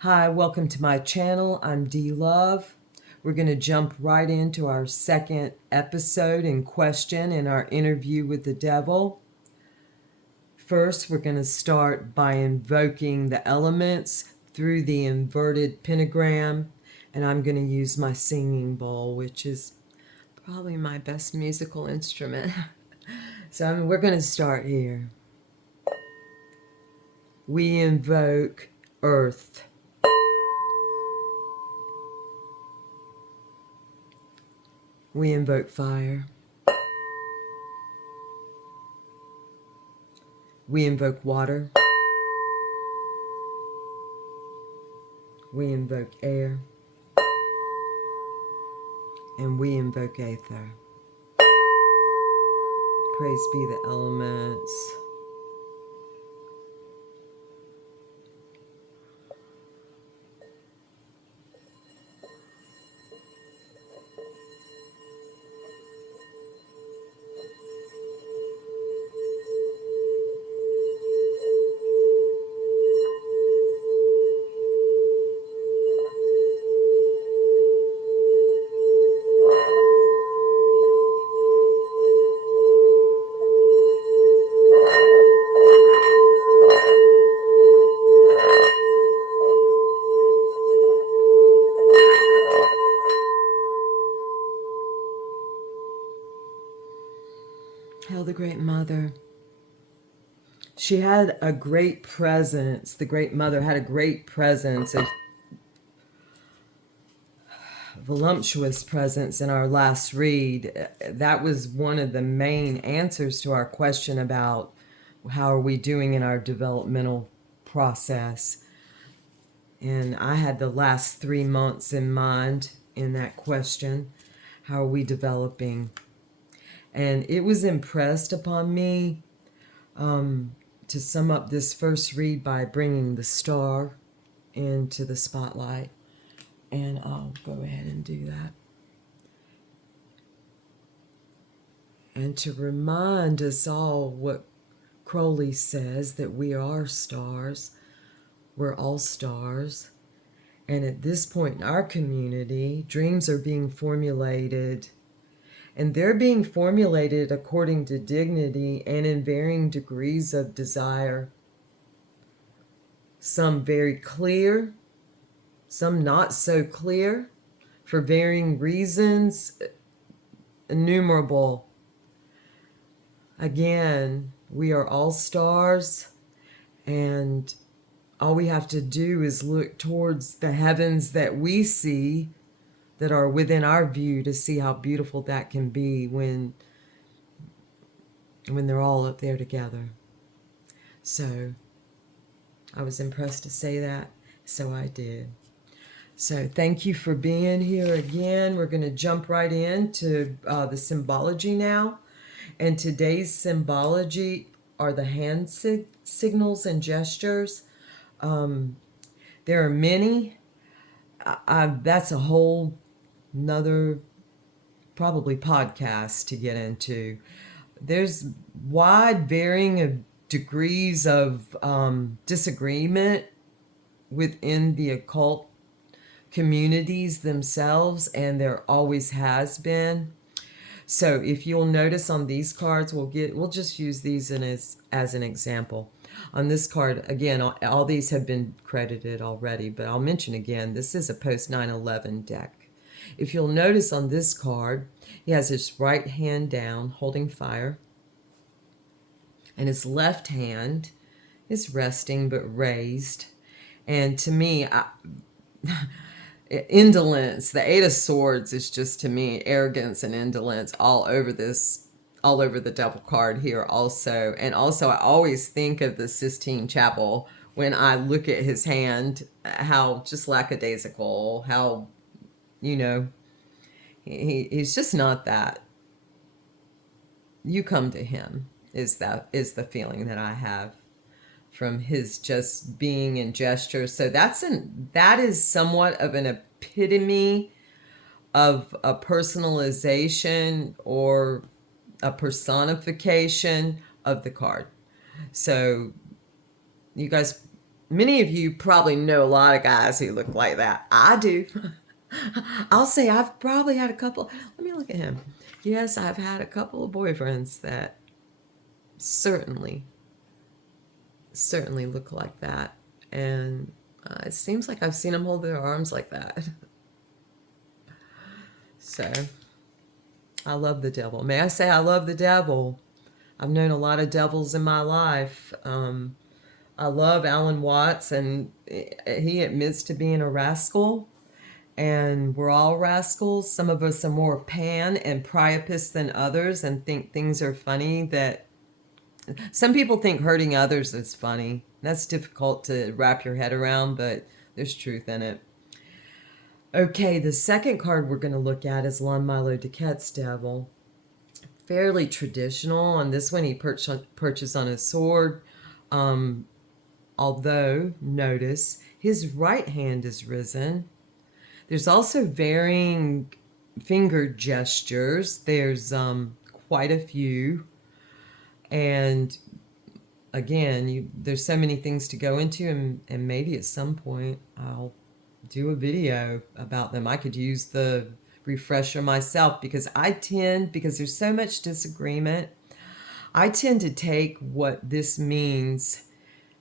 Hi, welcome to my channel. I'm D Love. We're going to jump right into our second episode and question in our interview with the devil. First, we're going to start by invoking the elements through the inverted pentagram, and I'm going to use my singing bowl, which is probably my best musical instrument. We're going to start here. We invoke earth. We invoke fire. We invoke water. We invoke air. And we invoke Aether. Praise be the elements. Hail the Great Mother. She had a great presence. The Great Mother had a great presence, a voluptuous presence in our last read. That was one of the main answers to our question about how are we doing in our developmental process. And I had the last 3 months in mind in that question. How are we developing? And it was impressed upon me to sum up this first read by bringing the star into the spotlight. And I'll go ahead and do that. And to remind us all what Crowley says, that we are stars. We're all stars. And at this point in our community, dreams are being formulated. And they're being formulated according to dignity and in varying degrees of desire. Some very clear, some not so clear, for varying reasons, innumerable. Again, we are all stars, and all we have to do is look towards the heavens that we see, that are within our view, to see how beautiful that can be when they're all up there together. So I was impressed to say that, so I did. So thank you for being here again. We're going to jump right into the symbology now. And today's symbology are the hand signals and gestures. There are many. That's a whole another probably podcast to get into. There's wide varying of degrees of disagreement within the occult communities themselves, and there always has been. So if you'll notice on these cards, we'll just use these as an example. On this card, again, all these have been credited already, but I'll mention again, this is a post 9/11 deck. If you'll notice on this card, he has his right hand down holding fire, and his left hand is resting but raised. And to me, indolence, the Eight of Swords is just, to me, arrogance and indolence all over the devil card here also. And also, I always think of the Sistine Chapel when I look at his hand, how just lackadaisical, how, he's just not that. You come to him is the feeling that I have from his just being and gesture. So that is somewhat of an epitome of a personalization or a personification of the card. So you guys Many of you probably know a lot of guys who look like that. I do. I'll say I've probably had a couple. Let me look at him. Yes, I've had a couple of boyfriends that certainly look like that. And it seems like I've seen them hold their arms like that. So I love the devil. May I say I love the devil? I've known a lot of devils in my life. I love Alan Watts, and he admits to being a rascal. And we're all rascals. Some of us are more Pan and Priapus than others and think things are funny. That some people think hurting others is funny. That's difficult to wrap your head around, but there's truth in it. Okay, the second card we're going to look at is Lon Milo DuQuette's Devil. Fairly traditional. On this one, he perches on a sword. Although, notice, his right hand is risen. There's also varying finger gestures. There's quite a few. And again, there's so many things to go into, and maybe at some point I'll do a video about them. I could use the refresher myself because because there's so much disagreement, I tend to take what this means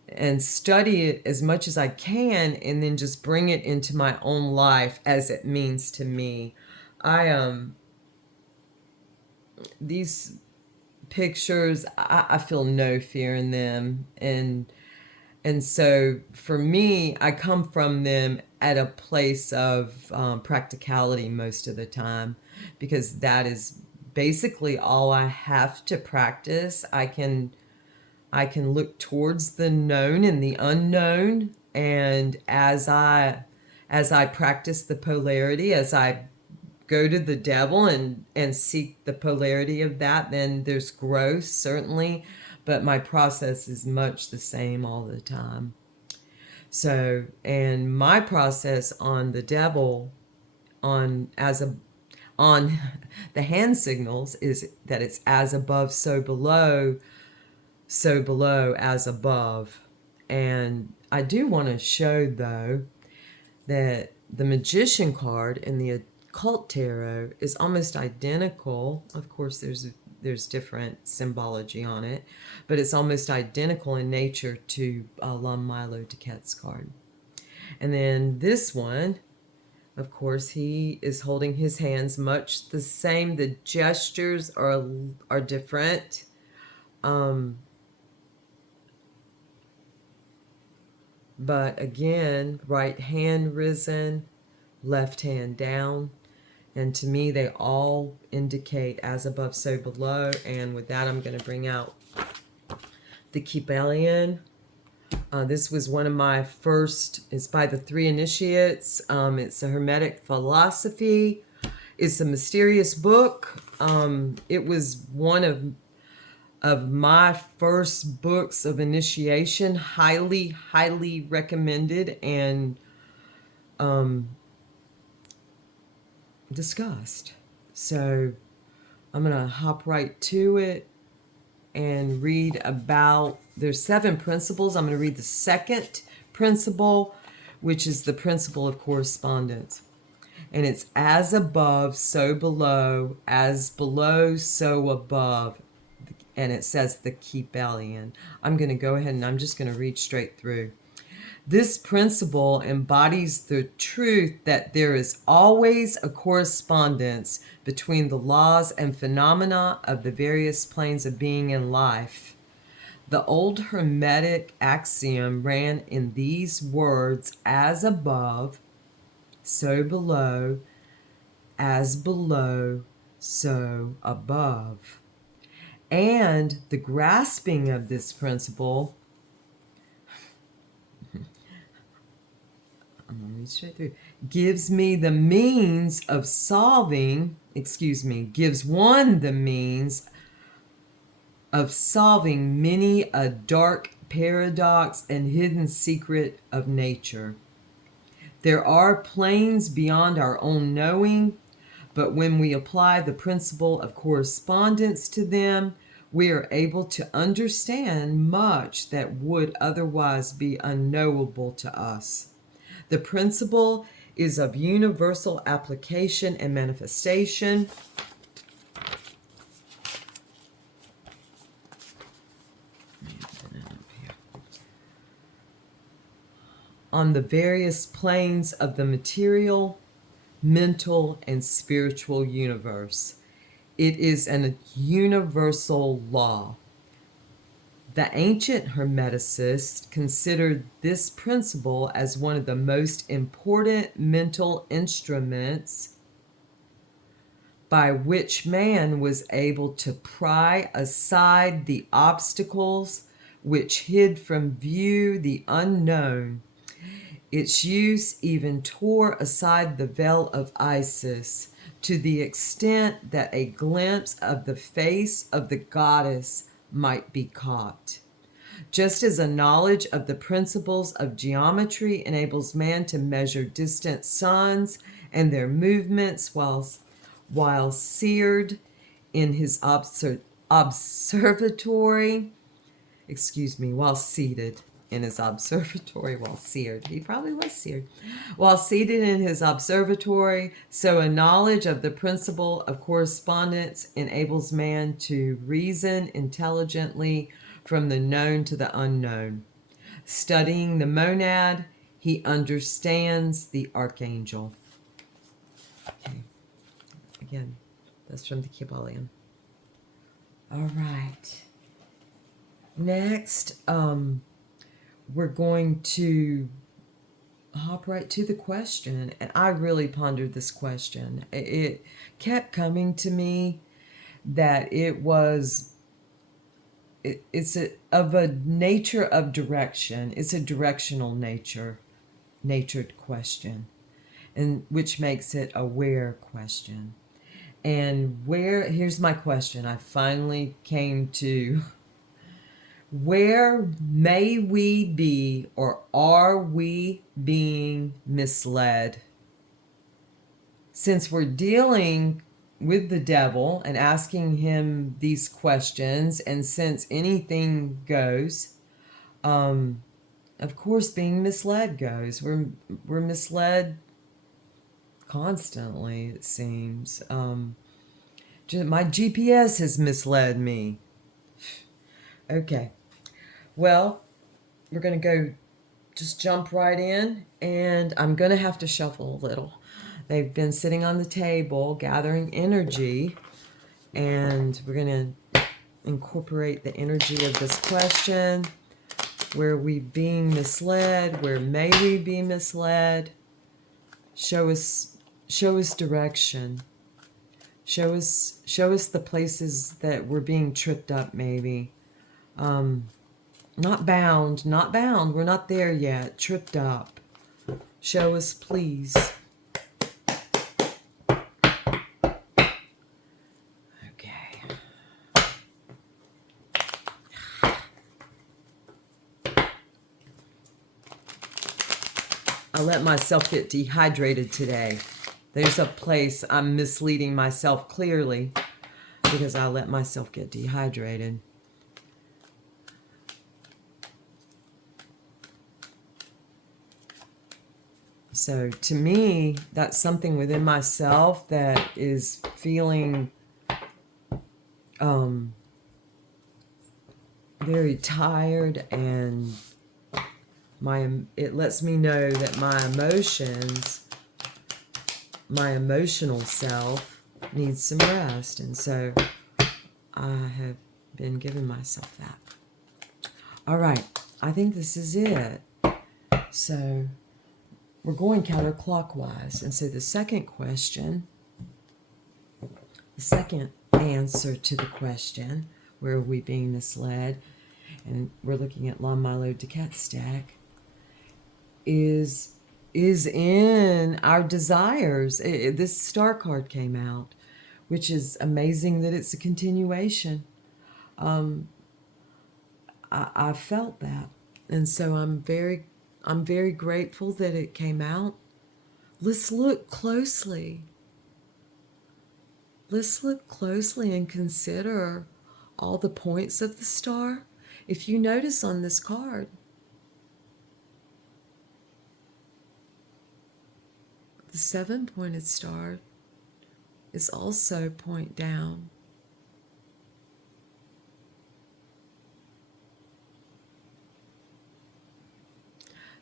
and study it as much as I can and then just bring it into my own life as it means to me. These pictures, I feel no fear in them, and so for me, I come from them at a place of practicality most of the time, because that is basically all I have to practice. I can look towards the known and the unknown, and as I practice the polarity, as I go to the devil and seek the polarity of that, then there's growth, certainly, but my process is much the same all the time. So, and my process on the devil, on the hand signals, is that it's as above, so below as above. And I do want to show, though, that the Magician card in the Occult Tarot is almost identical. Of course, there's different symbology on it, but it's almost identical in nature to Lon Milo DuQuette's card. And then this one, of course, he is holding his hands much the same. The gestures are different. But again, right hand risen, left hand down. And to me, they all indicate as above, so below. And with that, I'm going to bring out the Kybalion. This was one of my first. It's by the Three Initiates. It's a Hermetic philosophy. It's a mysterious book. It was one of my first books of initiation. Highly, highly recommended and discussed. So I'm going to hop right to it and read about, there's 7 principles. I'm going to read the second principle, which is the principle of correspondence. And it's as above, so below, as below, so above. And it says the Kybalion. I'm going to go ahead and I'm just going to read straight through. This principle embodies the truth that there is always a correspondence between the laws and phenomena of the various planes of being and life. The old Hermetic axiom ran in these words: as above, so below, as below, so above. And the grasping of this principle, I'm going to read straight through, gives me the means of solving, gives one the means of solving many a dark paradox and hidden secret of nature. There are planes beyond our own knowing, but when we apply the principle of correspondence to them, we are able to understand much that would otherwise be unknowable to us. The principle is of universal application and manifestation. On the various planes of the material, mental, and spiritual universe. It is a universal law. The ancient Hermeticists considered this principle as one of the most important mental instruments by which man was able to pry aside the obstacles which hid from view the unknown. Its use even tore aside the veil of Isis to the extent that a glimpse of the face of the goddess might be caught. Just as a knowledge of the principles of geometry enables man to measure distant suns and their movements while seated in his observatory, while seated in his observatory while seared. He probably was seared. While seated in his observatory, so a knowledge of the principle of correspondence enables man to reason intelligently from the known to the unknown. Studying the monad, he understands the archangel. Okay. Again, that's from the Kybalion. All right. Next, we're going to hop right to the question. And I really pondered this question. It kept coming to me that it's of a nature of direction. It's a directional natured question, and which makes it a where question. And here's my question. I finally came to: where may we be, or are we being misled? Since we're dealing with the devil and asking him these questions, and since anything goes, of course being misled goes. We're misled constantly, it seems. My GPS has misled me. Okay. Well, we're going to go just jump right in, and I'm going to have to shuffle a little. They've been sitting on the table gathering energy, and we're going to incorporate the energy of this question. Where are we being misled? Where may we be misled? Show us direction. Show us the places that we're being tripped up, maybe. Not bound. We're not there yet. Tripped up. Show us, please. Okay. I let myself get dehydrated today. There's a place I'm misleading myself clearly because I let myself get dehydrated. So to me, that's something within myself that is feeling very tired, and it lets me know that my emotional self needs some rest, and so I have been giving myself that. All right, I think this is it. So we're going counterclockwise, and so the second answer to the question, where are we being misled, and we're looking at Lon Milo Duquette stack, is in our desires. This star card came out, which is amazing that it's a continuation. I felt that, and so I'm very grateful that it came out. Let's look closely. Let's look closely and consider all the points of the star. If you notice on this card, the 7-pointed star is also point down.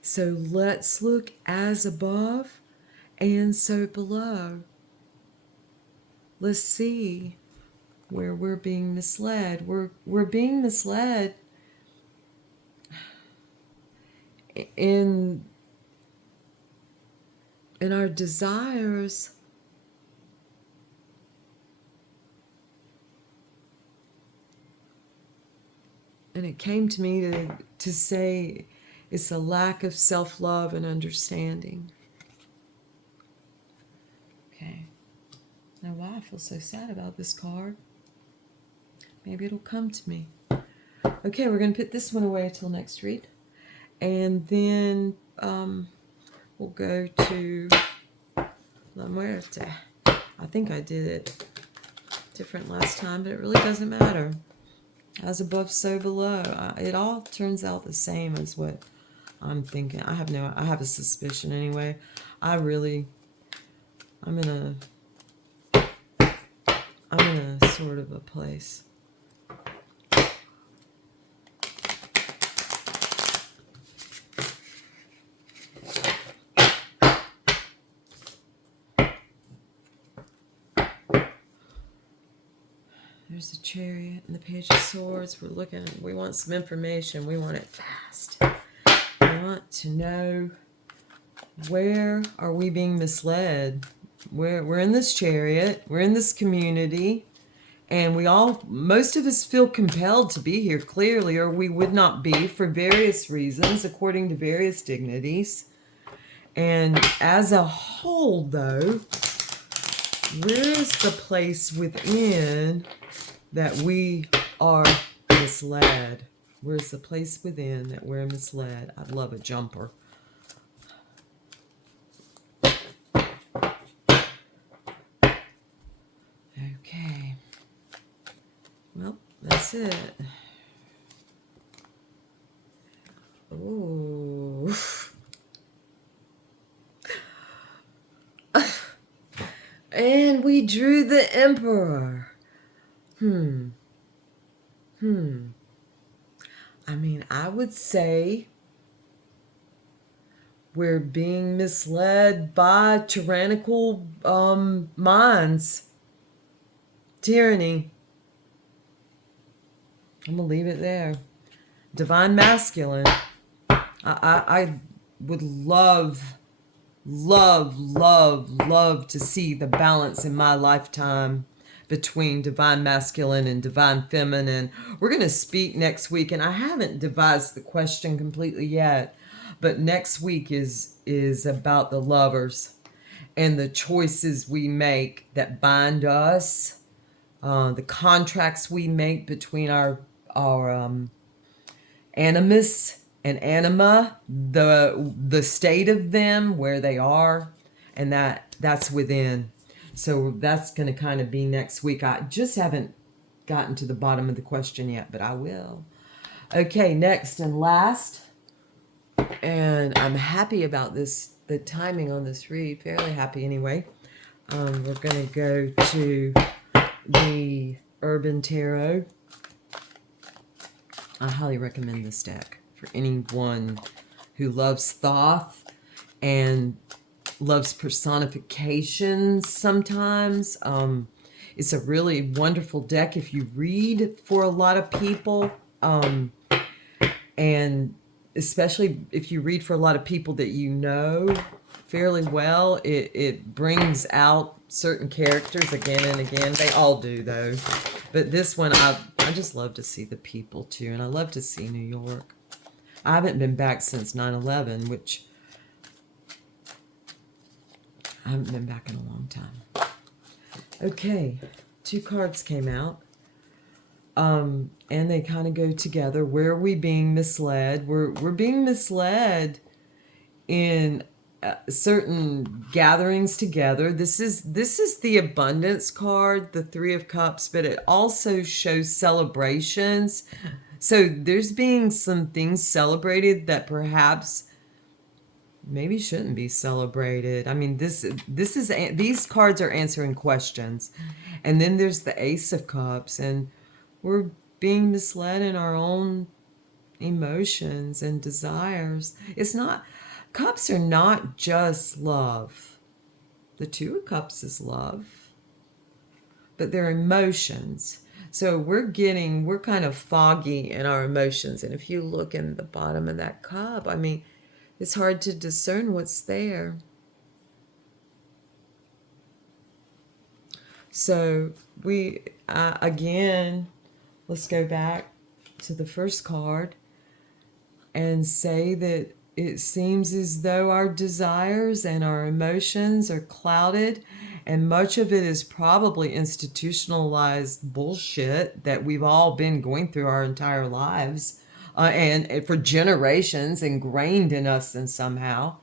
So let's look as above and so below. Let's see where we're being misled. We're being misled in our desires and it came to me to say it's a lack of self-love and understanding. Okay. Now why I feel so sad about this card. Maybe it'll come to me. Okay, we're going to put this one away till next read. And then we'll go to La Muerte. I think I did it different last time, but it really doesn't matter. As above, so below. It all turns out the same as what I'm thinking. I have a suspicion anyway. I'm in a sort of a place. There's the Chariot and the Page of Swords. We want some information. We want it fast. We want to know, where are we being misled? We're in this Chariot. We're in this community. And most of us feel compelled to be here clearly, or we would not be for various reasons, according to various dignities. And as a whole, though, where is the place within that we are misled? Where's the place within that we're misled? I'd love a jumper. Okay. Well, that's it. Ooh. And we drew the Emperor. I mean, I would say we're being misled by tyrannical minds. Tyranny. I'm going to leave it there. Divine masculine. I would love to see the balance in my lifetime between divine masculine and divine feminine. We're going to speak next week, and I haven't devised the question completely yet, but next week is about the lovers and the choices we make that bind us, the contracts we make between our animus and anima, the state of them, where they are, and that's within. So that's going to kind of be next week. I just haven't gotten to the bottom of the question yet, but I will. Okay, next and last, and I'm happy about this, the timing on this read, fairly happy anyway. We're going to go to the Urban Tarot. I highly recommend this deck for anyone who loves Thoth and loves personifications sometimes. It's a really wonderful deck if you read for a lot of people, and especially if you read for a lot of people that you know fairly well. It brings out certain characters again and again. They all do, though. But this one, I just love to see the people, too. And I love to see New York. I haven't been back since 9/11, which I haven't been back in a long time. Okay, 2 cards came out. And they kind of go together. Where are we being misled? We're being misled in certain gatherings together. This is the abundance card, the Three of Cups, but it also shows celebrations. So there's being some things celebrated that perhaps maybe shouldn't be celebrated. I mean, this is these cards are answering questions. And then there's the Ace of Cups, and we're being misled in our own emotions and desires. It's not, cups are not just love. The Two of Cups is love, but they're emotions. So we're kind of foggy in our emotions. And if you look in the bottom of that cup, I mean, it's hard to discern what's there. So we, again, let's go back to the first card and say that it seems as though our desires and our emotions are clouded, and much of it is probably institutionalized bullshit that we've all been going through our entire lives, and for generations, ingrained in us and somehow.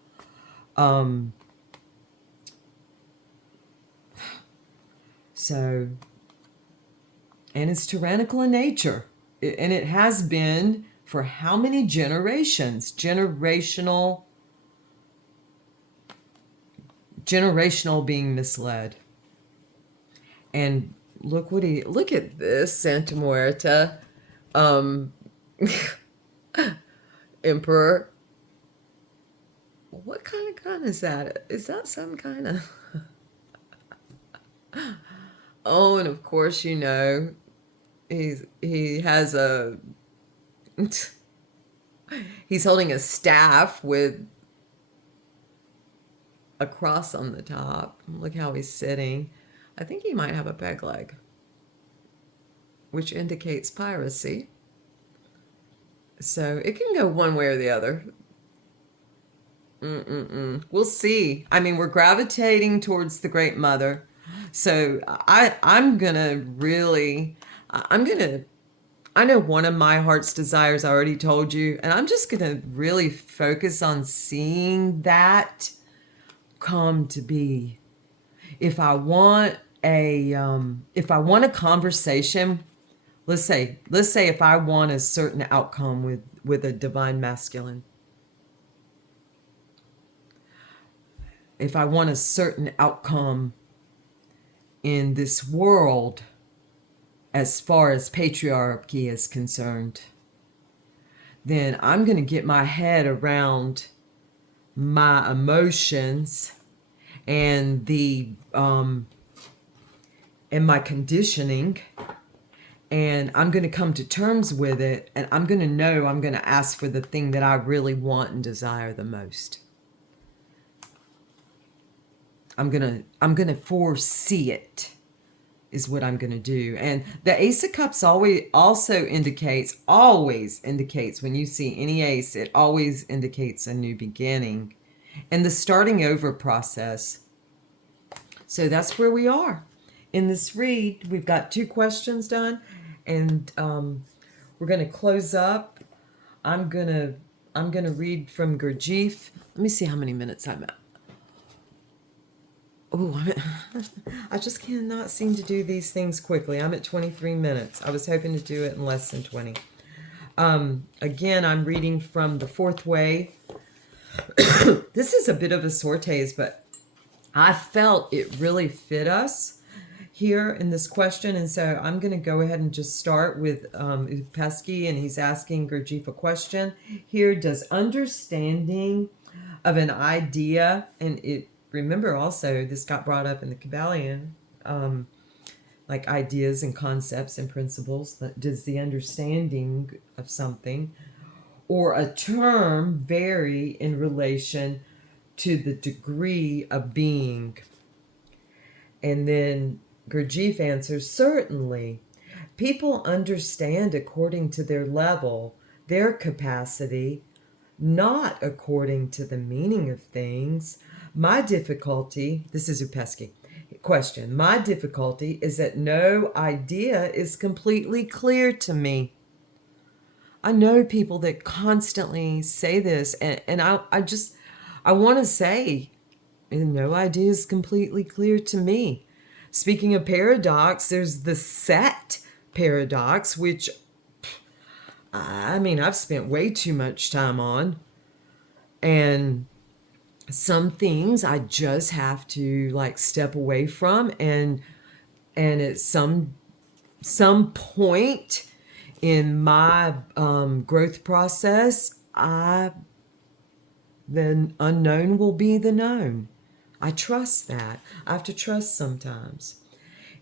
So, and it's tyrannical in nature, and it has been for how many generations? Generational being misled. And look at this, Santa Muerta, Emperor. What kind of gun is that? Is that some kind of... Oh, and of course, he has a... He's holding a staff with a cross on the top. Look how he's sitting. I think he might have a peg leg, which indicates piracy. So it can go one way or the other. We'll see. I mean, we're gravitating towards the Great Mother. So I'm gonna I know one of my heart's desires, I already told you, and I'm just gonna really focus on seeing that come to be. If I want a conversation, let's say if I want a certain outcome with a divine masculine, if I want a certain outcome in this world as far as patriarchy is concerned, then I'm going to get my head around my emotions and and my conditioning, and I'm going to come to terms with it, and I'm going to know I'm going to ask for the thing that I really want and desire the most. I'm going to foresee it, is what I'm going to do. And the Ace of Cups also indicates when you see any ace, it always indicates a new beginning and the starting over process. So that's where we are in this read. We've got 2 questions done, and we're going to close up. I'm going to read from Gurdjieff. Let me see how many minutes I'm at. Oh, I just cannot seem to do these things quickly. I'm at 23 minutes. I was hoping to do it in less than 20. Again, I'm reading from The Fourth Way. This is a bit of a sorties, but I felt it really fit us here in this question. And so I'm going to go ahead and just start with Upesky, and he's asking Gurdjieff a question here. Does understanding of an idea, and remember also, this got brought up in the Kybalion, like ideas and concepts and principles. Does the understanding of something or a term vary in relation to the degree of being? And then Gurdjieff answers, certainly. People understand according to their level, their capacity, not according to the meaning of things. My difficulty, this is Upesky, question, my difficulty is that no idea is completely clear to me. I know people that constantly say this, and I want to say, no idea is completely clear to me. Speaking of paradox, there's the set paradox, which I mean, I've spent way too much time on. And some things I just have to like step away from, and at some point in my growth process, the unknown will be the known. I trust that. I have to trust sometimes.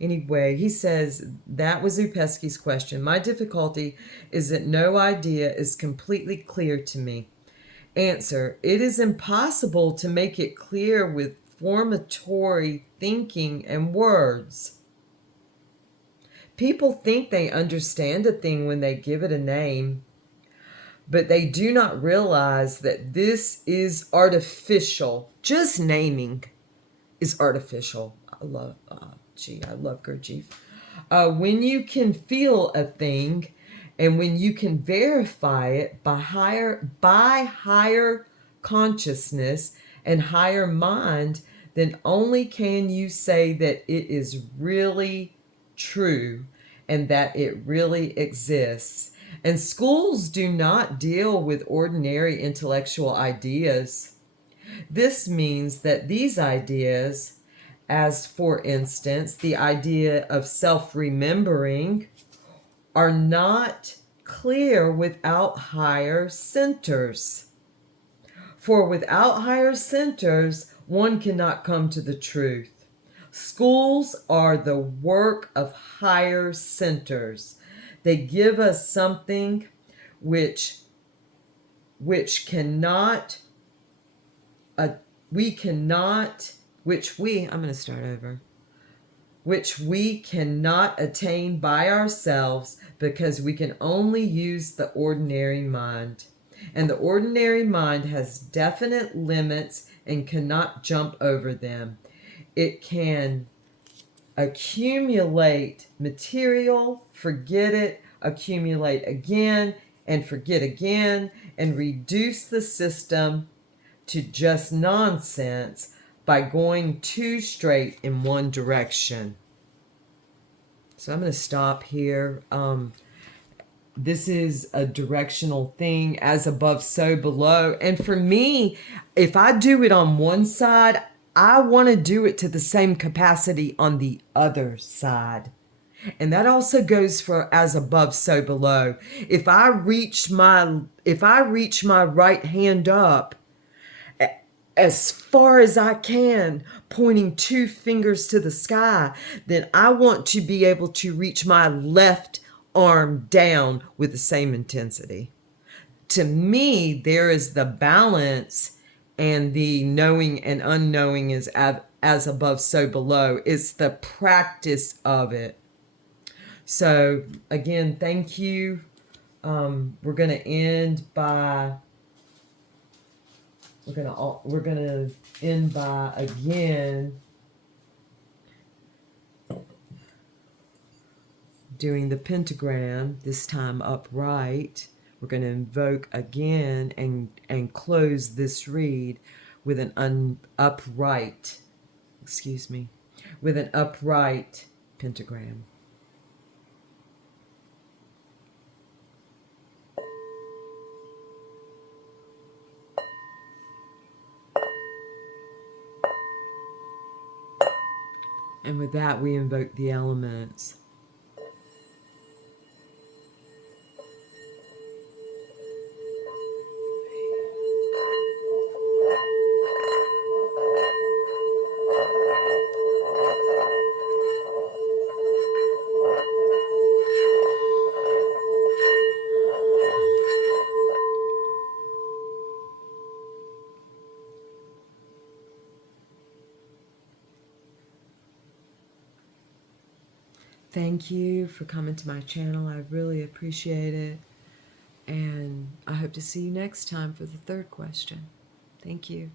Anyway, he says that was Upesky's question. My difficulty is that no idea is completely clear to me. Answer: it is impossible to make it clear with formatory thinking and words. People think they understand a thing when they give it a name, but they do not realize that this is artificial. Just naming is artificial. I love Gurdjieff. When you can feel a thing, and when you can verify it by higher consciousness and higher mind, then only can you say that it is really true and that it really exists. And schools do not deal with ordinary intellectual ideas. This means that these ideas, as for instance, the idea of self-remembering, are not clear without higher centers. For without higher centers, one cannot come to the truth. Schools are the work of higher centers. They give us something which cannot, we cannot, I'm going to start over, which we cannot attain by ourselves, because we can only use the ordinary mind. And the ordinary mind has definite limits and cannot jump over them. It can accumulate material, forget it, accumulate again, and forget again, and reduce the system to just nonsense by going too straight in one direction. So I'm going to stop here. This is a directional thing, as above, so below. And for me, if I do it on one side, I want to do it to the same capacity on the other side. And that also goes for as above, so below. If I reach my right hand up as far as I can, pointing two fingers to the sky, then I want to be able to reach my left arm down with the same intensity. To me, there is the balance, and the knowing and unknowing is as above, so below. It's the practice of it. So again, thank you. We're going to end by again doing the pentagram, this time upright. We're going to invoke again and close this read with an upright pentagram. And with that, we invoke the elements. Thank you for coming to my channel. I really appreciate it. And I hope to see you next time for the third question. Thank you.